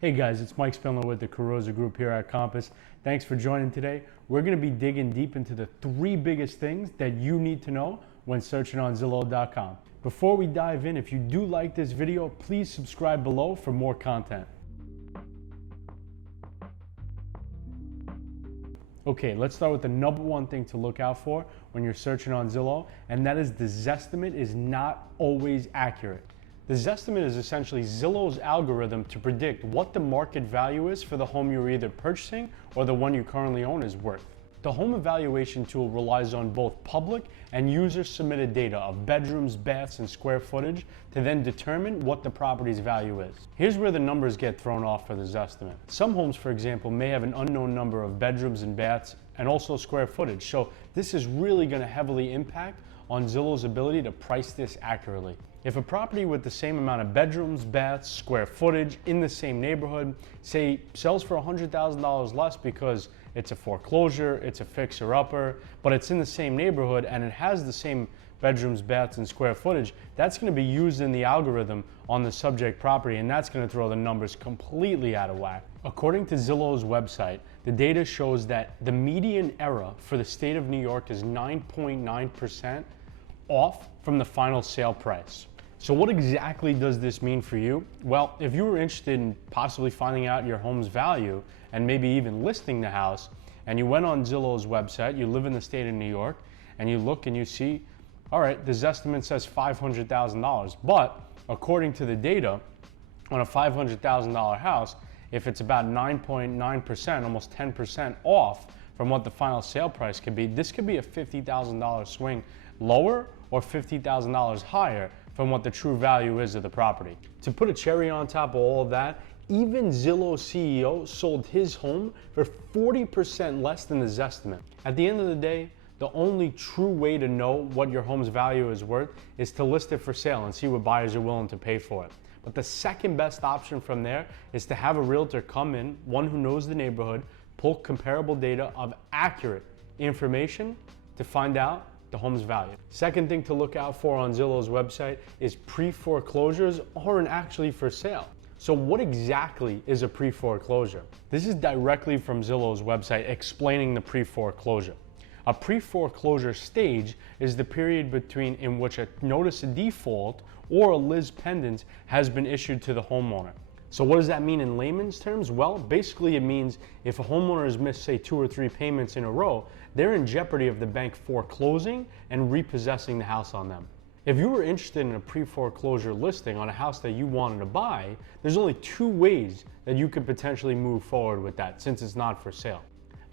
Hey guys, it's Mike Spindler with the Carozza Group here at Compass. Thanks for joining today. We're going to be digging deep into the 3 biggest things that you need to know when searching on Zillow.com. Before we dive in, if you do like this video, please subscribe below for more content. Okay, let's start with the number 1 thing to look out for when you're searching on Zillow, and that is the Zestimate is not always accurate. The Zestimate is essentially Zillow's algorithm to predict what the market value is for the home you're either purchasing or the one you currently own is worth. The home evaluation tool relies on both public and user-submitted data of bedrooms, baths, and square footage to then determine what the property's value is. Here's where the numbers get thrown off for the Zestimate. Some homes, for example, may have an unknown number of bedrooms and baths and also square footage, so this is really going to heavily impact on Zillow's ability to price this accurately. If a property with the same amount of bedrooms, baths, square footage in the same neighborhood, say sells for $100,000 less because it's a foreclosure, it's a fixer-upper, but it's in the same neighborhood and it has the same bedrooms, baths, and square footage, that's going to be used in the algorithm on the subject property, and that's going to throw the numbers completely out of whack. According to Zillow's website, the data shows that the median error for the state of New York is 9.9% off from the final sale price. So what exactly does this mean for you? Well, if you were interested in possibly finding out your home's value and maybe even listing the house, and you went on Zillow's website, you live in the state of New York, and you look and you see, all right, the Zestimate says $500,000, but according to the data, on a $500,000 house, if it's about 9.9%, almost 10% off from what the final sale price could be, this could be a $50,000 swing lower or $50,000 higher from what the true value is of the property. To put a cherry on top of all of that, even Zillow's CEO sold his home for 40% less than the Zestimate. At the end of the day, the only true way to know what your home's value is worth is to list it for sale and see what buyers are willing to pay for it. But the second best option from there is to have a realtor come in, one who knows the neighborhood, pull comparable data of accurate information to find out the home's value. Second thing to look out for on Zillow's website is pre-foreclosures aren't actually for sale. So what exactly is a pre-foreclosure? This is directly from Zillow's website explaining the pre-foreclosure. A pre-foreclosure stage is the period between in which a notice of default or a lis pendens has been issued to the homeowner. So what does that mean in layman's terms? Well, basically it means if a homeowner has missed, say, 2 or 3 payments in a row, they're in jeopardy of the bank foreclosing and repossessing the house on them. If you were interested in a pre-foreclosure listing on a house that you wanted to buy, there's only 2 ways that you could potentially move forward with that since it's not for sale.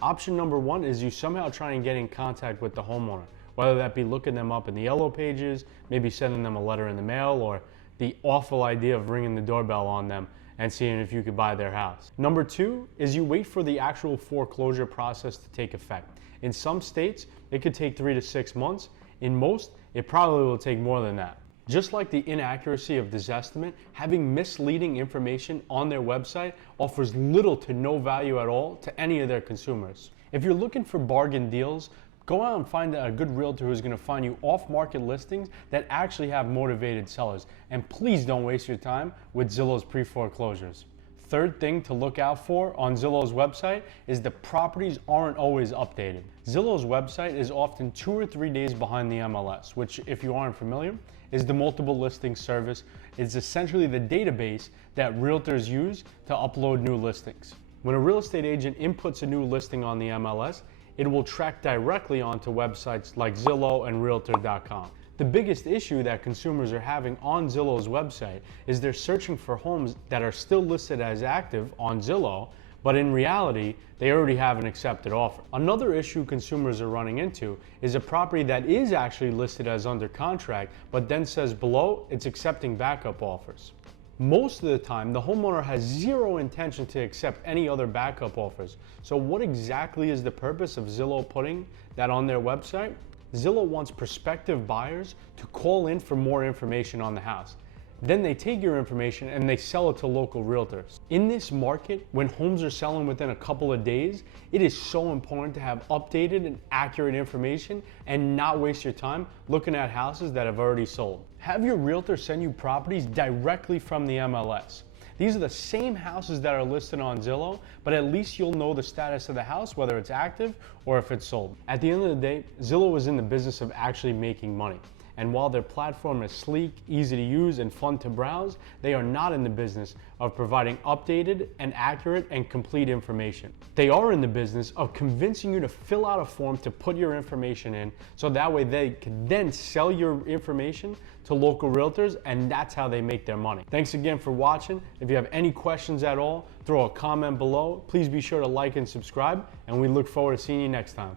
Option number 1 is you somehow try and get in contact with the homeowner, whether that be looking them up in the yellow pages, maybe sending them a letter in the mail, or the awful idea of ringing the doorbell on them and seeing if you could buy their house. Number 2 is you wait for the actual foreclosure process to take effect. In some states, it could take 3 to 6 months. In most, it probably will take more than that. Just like the inaccuracy of the Zestimate, having misleading information on their website offers little to no value at all to any of their consumers. If you're looking for bargain deals, go out and find a good realtor who's going to find you off-market listings that actually have motivated sellers. And please don't waste your time with Zillow's pre-foreclosures. Third thing to look out for on Zillow's website is the properties aren't always updated. Zillow's website is often 2 or 3 days behind the MLS, which, if you aren't familiar, is the multiple listing service. It's essentially the database that realtors use to upload new listings. When a real estate agent inputs a new listing on the MLS, it will track directly onto websites like Zillow and Realtor.com. The biggest issue that consumers are having on Zillow's website is they're searching for homes that are still listed as active on Zillow, but in reality, they already have an accepted offer. Another issue consumers are running into is a property that is actually listed as under contract, but then says below it's accepting backup offers. Most of the time, the homeowner has zero intention to accept any other backup offers. So what exactly is the purpose of Zillow putting that on their website? Zillow wants prospective buyers to call in for more information on the house. Then they take your information and they sell it to local realtors. In this market, when homes are selling within a couple of days, it is so important to have updated and accurate information and not waste your time looking at houses that have already sold. Have your realtor send you properties directly from the MLS. These are the same houses that are listed on Zillow, but at least you'll know the status of the house, whether it's active or if it's sold. At the end of the day, Zillow is in the business of actually making money. And while their platform is sleek, easy to use, and fun to browse, they are not in the business of providing updated and accurate and complete information. They are in the business of convincing you to fill out a form to put your information in, so that way they can then sell your information to local realtors, and that's how they make their money. Thanks again for watching. If you have any questions at all, throw a comment below. Please be sure to like and subscribe, and we look forward to seeing you next time.